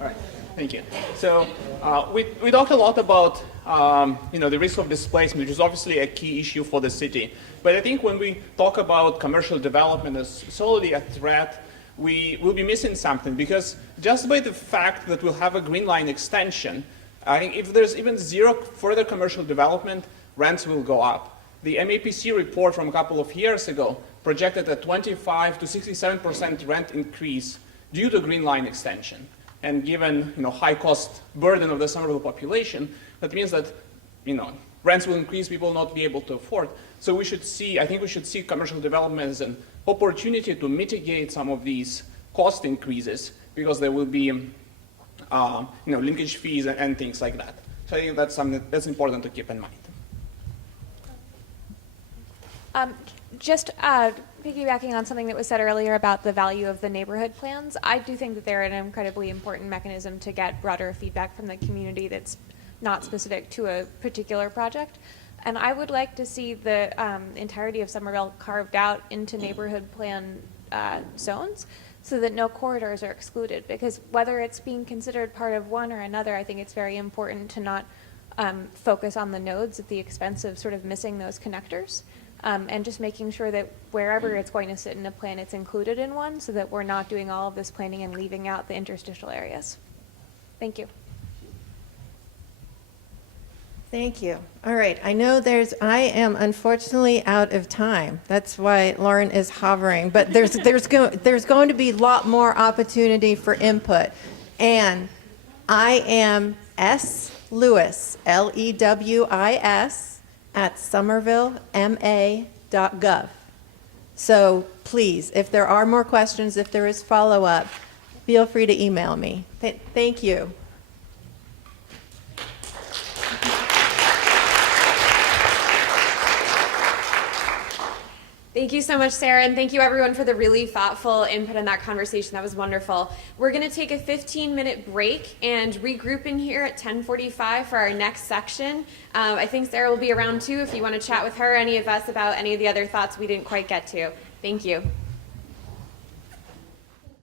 All right, thank you. So we talked a lot about the risk of displacement, which is obviously a key issue for the city. But I think when we talk about commercial development as solely a threat, we will be missing something, because just by the fact that we'll have a Green Line extension, I think if there's even zero further commercial development, rents will go up. The MAPC report from a couple of years ago projected a 25 to 67% rent increase due to Green Line extension. And given high cost burden of the Somerville population, that means that rents will increase, people will not be able to afford. So I think we should see commercial development as an opportunity to mitigate some of these cost increases, because there will be linkage fees and things like that. So I think that's something that's important to keep in mind. Just piggybacking on something that was said earlier about the value of the neighborhood plans, I do think that they're an incredibly important mechanism to get broader feedback from the community that's not specific to a particular project. And I would like to see the entirety of Somerville carved out into neighborhood plan zones so that no corridors are excluded. Because whether it's being considered part of one or another, I think it's very important to not focus on the nodes at the expense of sort of missing those connectors. And just making sure that wherever it's going to sit in a plan, it's included in one, so that we're not doing all of this planning and leaving out the interstitial areas. Thank you. Thank you. All right, I know I am unfortunately out of time. That's why Lauren is hovering, but there's going to be a lot more opportunity for input. And I am S. Lewis, Lewis, at somervillema.gov. So please, if there are more questions, if there is follow-up, feel free to email me. Thank you. Thank you so much, Sarah, and thank you everyone for the really thoughtful input in that conversation. That was wonderful. We're going to take a 15-minute break and regroup in here at 10:45 for our next section. I think Sarah will be around too if you want to chat with her or any of us about any of the other thoughts we didn't quite get to. Thank you.